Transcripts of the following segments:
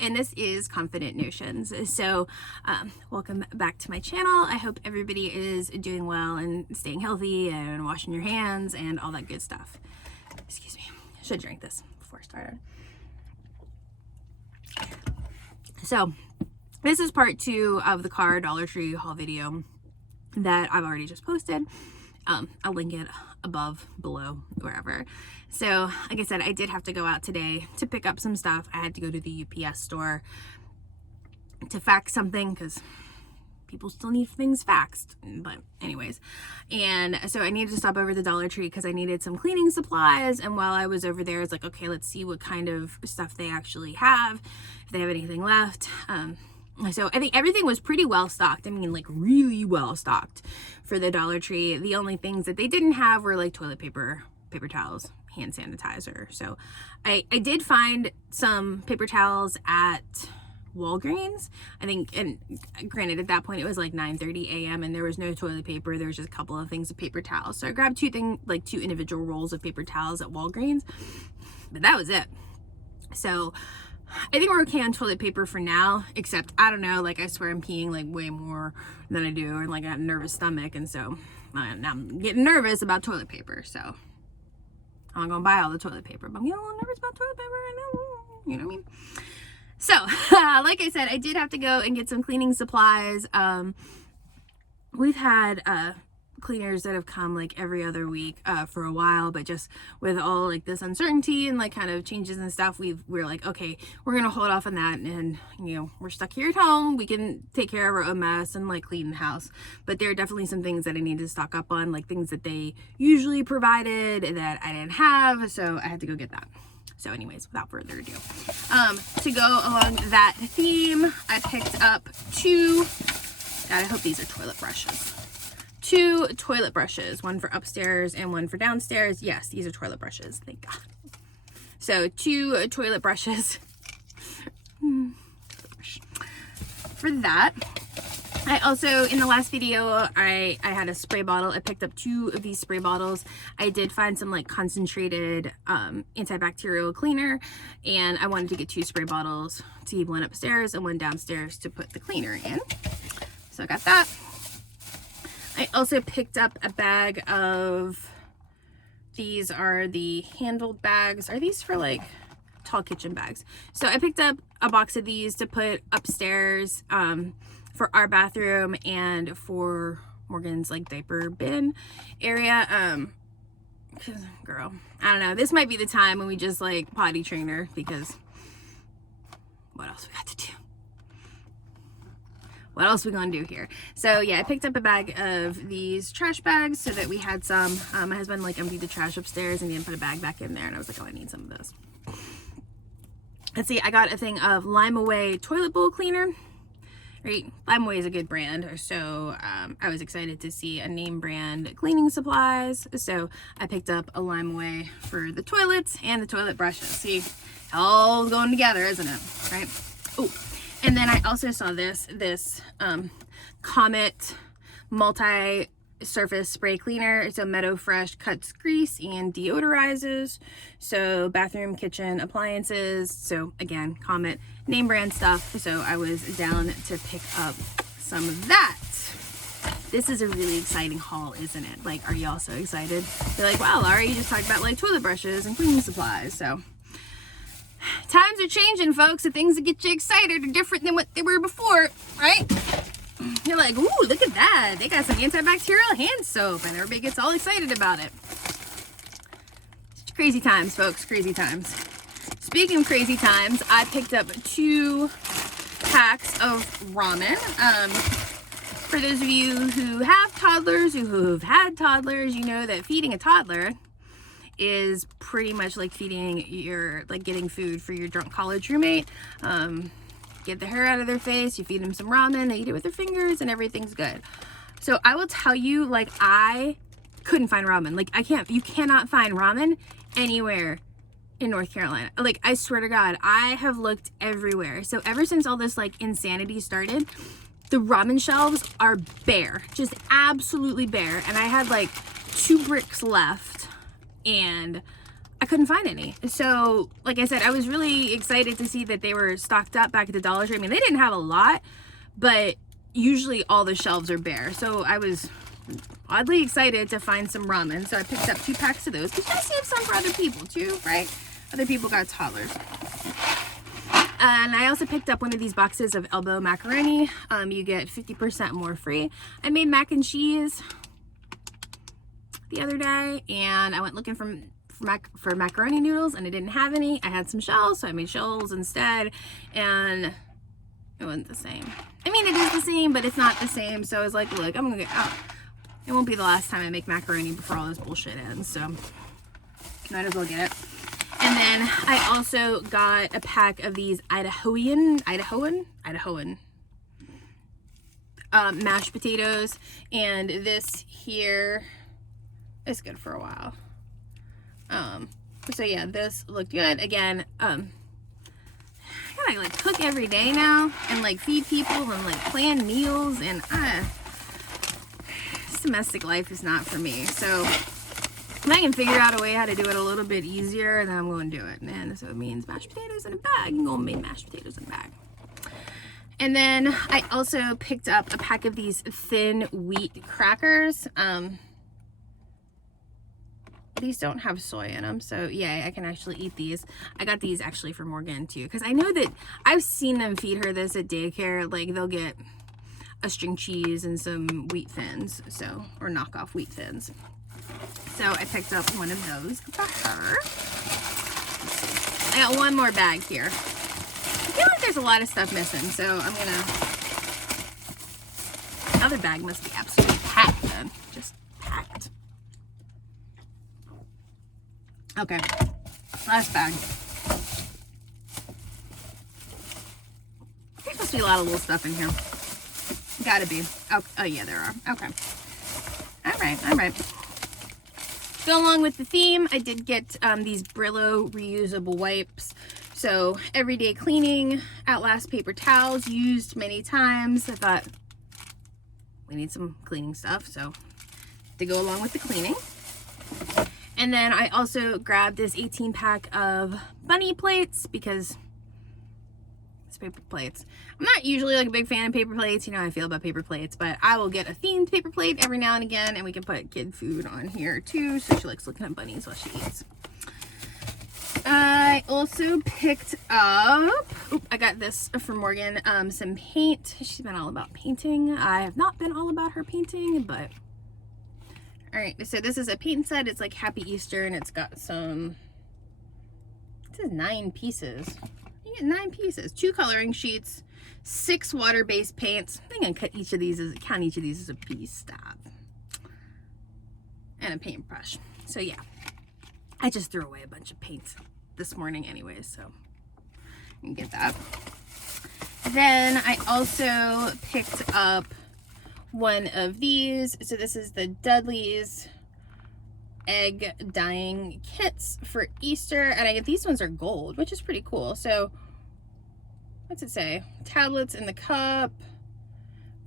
and this is Confident Notions. So welcome back to my channel. I hope everybody is doing well and staying healthy and washing your hands and all that good stuff. Excuse me, I should drink this before I started. So this is part 2 of the car Dollar Tree haul video that I've already just posted. I'll link it above, below, wherever. So like I said, I did have to go out today to pick up some stuff. I had to go to the UPS store to fax something because people still need things faxed, but anyways. And so I needed to stop over the Dollar Tree because I needed some cleaning supplies. And while I was over there, I was like, okay, let's see what kind of stuff they actually have, if they have anything left. So I think everything was pretty well stocked. I mean, like really well stocked for the Dollar Tree. The only things that they didn't have were like toilet paper, paper towels, hand sanitizer. So I did find some paper towels at Walgreens, I think, and granted at that point it was like 9:30 a.m. and there was no toilet paper. There was just a couple of things of paper towels. So I grabbed two individual rolls of paper towels at Walgreens, but that was it. So I think we're okay on toilet paper for now, except I don't know, like I swear I'm peeing like way more than I do, and like I got a nervous stomach, and so now I'm getting nervous about toilet paper. So I'm not gonna buy all the toilet paper, but I'm getting a little nervous about toilet paper right now, you know what I mean? So like I said, I did have to go and get some cleaning supplies. We've had cleaners that have come like every other week for a while, but just with all like this uncertainty and like kind of changes and stuff, we're like, okay, we're gonna hold off on that, and you know, we're stuck here at home, we can take care of our own mess and like clean the house. But there are definitely some things that I need to stock up on, like things that they usually provided that I didn't have, so I had to go get that. So anyways, without further ado, to go along that theme, I picked up God, I hope these are toilet brushes. 2 toilet brushes, one for upstairs and one for downstairs. Yes, these are toilet brushes, thank God. So 2 toilet brushes for that. I also, in the last video, I had a spray bottle. I picked up 2 of these spray bottles. I did find some like concentrated antibacterial cleaner, and I wanted to get 2 spray bottles to keep one upstairs and one downstairs to put the cleaner in. So I got that. I also picked up a bag of, these are the handled bags. Are these for like tall kitchen bags? So I picked up a box of these to put upstairs for our bathroom and for Morgan's like diaper bin area. Cause girl, I don't know, this might be the time when we just like potty train her, because what else we got to do? What else we gonna do here? So yeah, I picked up a bag of these trash bags so that we had some. My husband like emptied the trash upstairs and he didn't put a bag back in there, and I was like, oh, I need some of those. Let's see, I got a thing of Lime Away toilet bowl cleaner. Right, Lime Away is a good brand, so I was excited to see a name brand cleaning supplies. So I picked up a Lime Away for the toilets and the toilet brushes. See, all going together, isn't it? Right? Oh. And then I also saw this Comet multi-surface spray cleaner. It's a Meadow Fresh, cuts grease and deodorizes. So bathroom, kitchen appliances. So again, Comet name brand stuff. So I was down to pick up some of that. This is a really exciting haul, isn't it? Like, are y'all so excited? You're like, wow, Laura, you just talked about like toilet brushes and cleaning supplies. So times are changing, folks. The things that get you excited are different than what they were before, right? You're like, ooh, look at that. They got some antibacterial hand soap, and everybody gets all excited about it. Crazy times, folks, crazy times. Speaking of crazy times, I picked up 2 packs of ramen. For those of you who have toddlers, who've had toddlers, you know that feeding a toddler is pretty much like feeding your, like getting food for your drunk college roommate. Get the hair out of their face, you feed them some ramen, they eat it with their fingers, and everything's good. So I will tell you, like, I couldn't find ramen. Like, you cannot find ramen anywhere in North Carolina. Like, I swear to God, I have looked everywhere. So ever since all this like insanity started, the ramen shelves are bare, just absolutely bare. And I had like 2 bricks left, and I couldn't find any. So like I said, I was really excited to see that they were stocked up back at the Dollar Tree. I mean, they didn't have a lot, but usually all the shelves are bare. So I was oddly excited to find some ramen. So I picked up 2 packs of those, because you gotta save some for other people too, right? Other people got toddlers. And I also picked up one of these boxes of elbow macaroni. You get 50% more free. I made mac and cheese the other day, and I went looking for macaroni noodles, and I didn't have any. I had some shells, so I made shells instead, and it wasn't the same. I mean, it is the same, but it's not the same. So I was like, look, I'm gonna get out. It won't be the last time I make macaroni before all this bullshit ends, so might as well get it. And then I also got a pack of these Idahoan mashed potatoes, and this here is good for a while. So yeah, this looked good. Again, I gotta like cook every day now, and like feed people, and like plan meals, and this domestic life is not for me. So if I can figure out a way how to do it a little bit easier, then I'm going to do it. And so it means mashed potatoes in a bag. I'm going to make mashed potatoes in a bag. And then I also picked up a pack of these thin wheat crackers. These don't have soy in them, so yeah, I can actually eat these. I got these actually for Morgan too, because I know that I've seen them feed her this at daycare. Like, they'll get a string cheese and some wheat thins, so, or knockoff wheat thins. So I picked up one of those for her. I got one more bag here. I feel like there's a lot of stuff missing, so I'm gonna... The other bag must be absolutely packed then. Just packed. Okay, last bag. There's supposed to be a lot of little stuff in here. Gotta be. Oh yeah, there are. Okay. All right. Go along with the theme, I did get these Brillo reusable wipes. So everyday cleaning, Outlast paper towels, used many times. I thought we need some cleaning stuff, so to go along with the cleaning. And then I also grabbed this 18 pack of bunny plates, because it's paper plates. I'm not usually like a big fan of paper plates. You know how I feel about paper plates, but I will get a themed paper plate every now and again, and we can put kid food on here too, so she likes looking at bunnies while she eats. I also picked up, I got this from Morgan, some paint. She's been all about painting. I have not been all about her painting, but all right, so this is a paint set. It's like Happy Easter, and it's got some, it says 9 pieces. You get 9 pieces, 2 coloring sheets, 6 water-based paints. I think I can count each of these as a piece. Stop. And a paintbrush. So yeah, I just threw away a bunch of paints this morning anyways, so you can get that. Then I also picked up one of these. So this is the Dudley's egg dyeing kits for Easter, and these ones are gold, which is pretty cool. So what's it say? Tablets in the cup,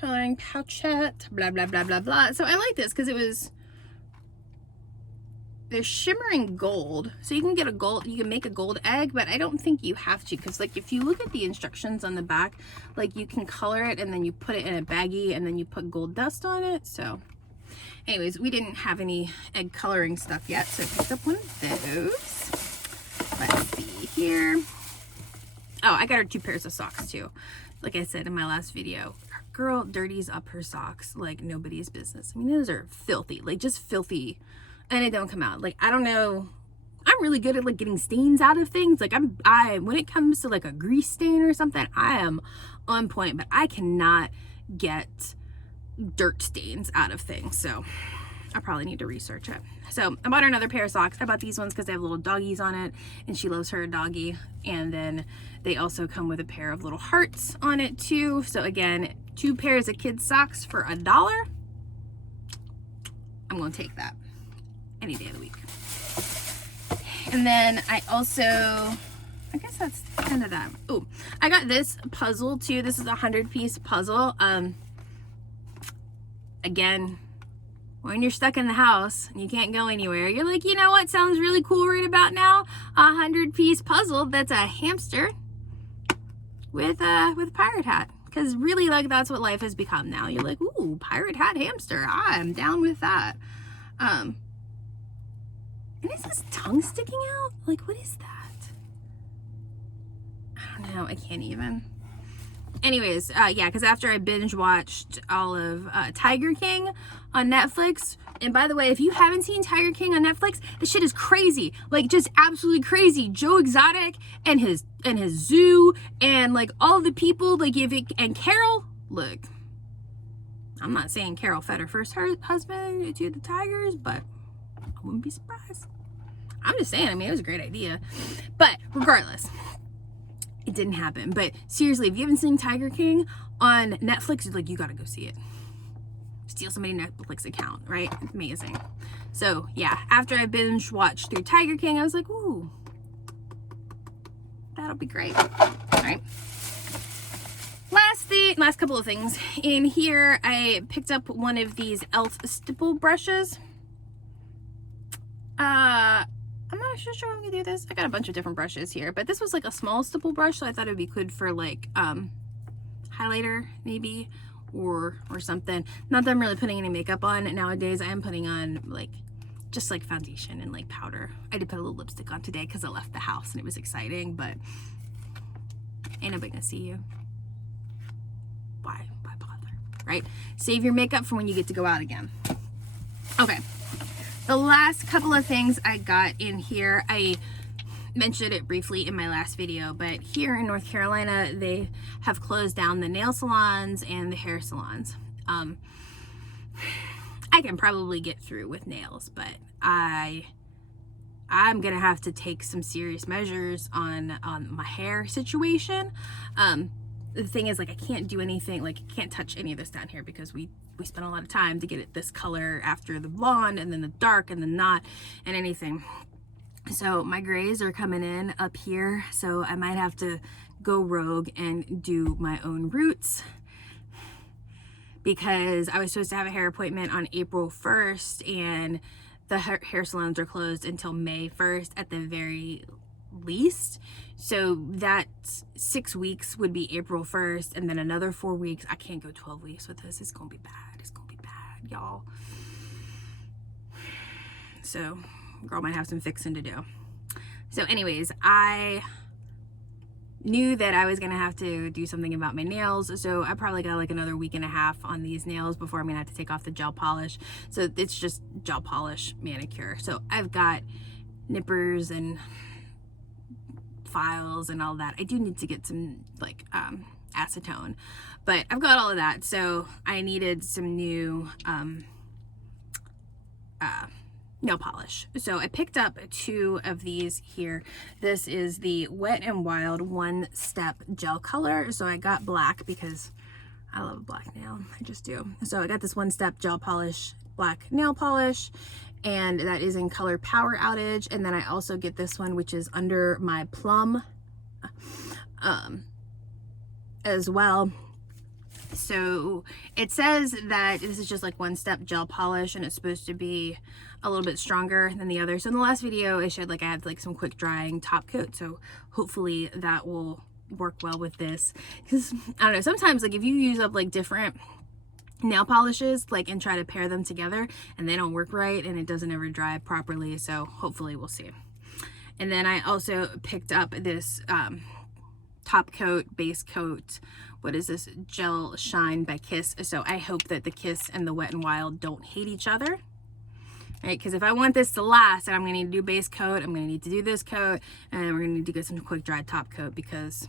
coloring pouchette, blah blah blah blah blah. So I like this because they're shimmering gold, so you can get you can make a gold egg, but I don't think you have to, because like if you look at the instructions on the back, like you can color it and then you put it in a baggie and then you put gold dust on it. So anyways, we didn't have any egg coloring stuff yet, so I picked up one of those. Let's see here. Oh, I got her 2 pairs of socks too. Like I said in my last video, our girl dirties up her socks like nobody's business. I mean, those are filthy, like just filthy, and it don't come out. Like, I don't know, I'm really good at like getting stains out of things. Like when it comes to like a grease stain or something, I am on point, but I cannot get dirt stains out of things. So I probably need to research it. So I bought her another pair of socks. I bought these ones because they have little doggies on it, and she loves her doggy. And then they also come with a pair of little hearts on it too. So again, 2 pairs of kids socks for $1. I'm gonna take that any day of the week. And then I also, I guess that's kind of that. Oh, I got this puzzle too. This is a 100-piece puzzle. Again, when you're stuck in the house and you can't go anywhere, you're like, you know what sounds really cool right about now? A 100-piece puzzle that's a hamster with a pirate hat. Because really, like, that's what life has become now. You're like, ooh, pirate hat hamster. I'm down with that. And is his tongue sticking out? Like, what is that? I don't know. I can't even. Anyways, yeah, because after I binge watched all of Tiger King on Netflix, and by the way, if you haven't seen Tiger King on Netflix, this shit is crazy, like just absolutely crazy. Joe Exotic and his zoo and like all the people, like and Carol. Look, I'm not saying Carol fed her first husband to the tigers, but I wouldn't be surprised. I'm just saying. I mean, it was a great idea, but regardless. It didn't happen. But seriously, if you haven't seen Tiger King on Netflix, like, you gotta go see it. Steal somebody's Netflix account, right? Amazing. So yeah, after I binge watched through Tiger King, I was like, ooh, that'll be great. All right. Last couple of things in here. I picked up one of these Elf Stipple brushes. I'm not sure I'm gonna do this. I got a bunch of different brushes here, but this was like a small stipple brush, so I thought it would be good for like highlighter maybe, or something. Not that I'm really putting any makeup on nowadays. I am putting on like just like foundation and like powder. I did put a little lipstick on today because I left the house and it was exciting, but ain't nobody gonna see you. Why bother, right? Save your makeup for when you get to go out again. Okay. The last couple of things I got in here, I mentioned it briefly in my last video, but here in North Carolina, they have closed down the nail salons and the hair salons. I can probably get through with nails, but I'm gonna have to take some serious measures on my hair situation. The thing is, like, I can't do anything, like, I can't touch any of this down here because we spent a lot of time to get it this color after the blonde and then the dark and the not and anything. So my grays are coming in up here, so I might have to go rogue and do my own roots, because I was supposed to have a hair appointment on April 1st and the hair salons are closed until May 1st at the very least. So that 6 weeks would be April 1st, and then another 4 weeks. I can't go 12 weeks with this. It's gonna be bad. It's gonna be bad, y'all. So girl might have some fixing to do. So anyways, I knew that I was gonna have to do something about my nails, so I probably got like another week and a half on these nails before I'm gonna have to take off the gel polish. So it's just gel polish manicure. So I've got nippers and files and all that. I do need to get some like acetone, but I've got all of that. So I needed some new nail polish. So I picked up 2 of these here. This is the Wet n Wild One Step Gel Color. So I got black because I love a black nail. I just do. So I got this One Step Gel Polish, black nail polish, and that is in color Power Outage. And then I also get this one, which is Under My Plum as well. So it says that this is just like one step gel polish, and it's supposed to be a little bit stronger than the other. So in the last video I showed like I had like some quick drying top coat, so hopefully that will work well with this, because I don't know, sometimes like if you use up like different nail polishes like and try to pair them together and they don't work right and it doesn't ever dry properly. So hopefully we'll see. And then I also picked up this top coat, base coat, what is this, Gel Shine by Kiss. So I hope that the Kiss and the Wet n Wild don't hate each other, right? Because if I want this to last, and I'm gonna need to do base coat, I'm gonna need to do this coat, and we're gonna need to get some quick dry top coat, because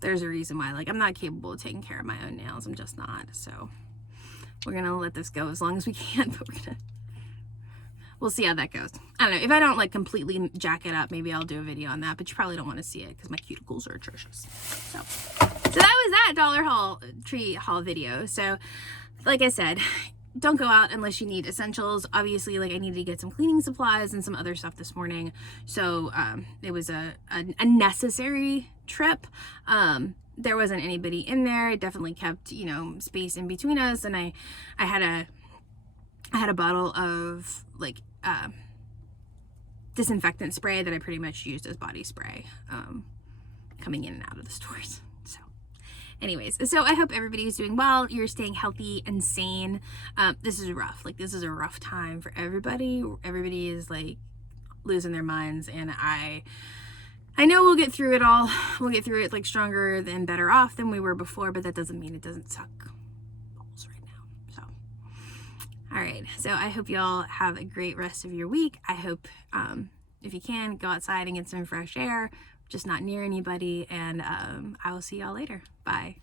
there's a reason why, like, I'm not capable of taking care of my own nails. I'm just not. So we're gonna let this go as long as we can, but we'll see how that goes. I don't know, if I don't like completely jack it up, maybe I'll do a video on that, but you probably don't want to see it because my cuticles are atrocious. So that was that Dollar Tree haul video. So like I said, don't go out unless you need essentials. Obviously, like, I needed to get some cleaning supplies and some other stuff this morning, so it was a necessary trip. There wasn't anybody in there. It definitely kept, you know, space in between us, and I had a I had a bottle of like disinfectant spray that I pretty much used as body spray coming in and out of the stores. So anyways, so I hope everybody's doing well. You're staying healthy and sane. This is rough. Like, this is a rough time for everybody. Everybody is like losing their minds, and I know we'll get through it all. We'll get through it like stronger and better off than we were before, but that doesn't mean it doesn't suck balls right now. So, all right. So I hope y'all have a great rest of your week. I hope if you can, go outside and get some fresh air, just not near anybody, and I will see y'all later. Bye.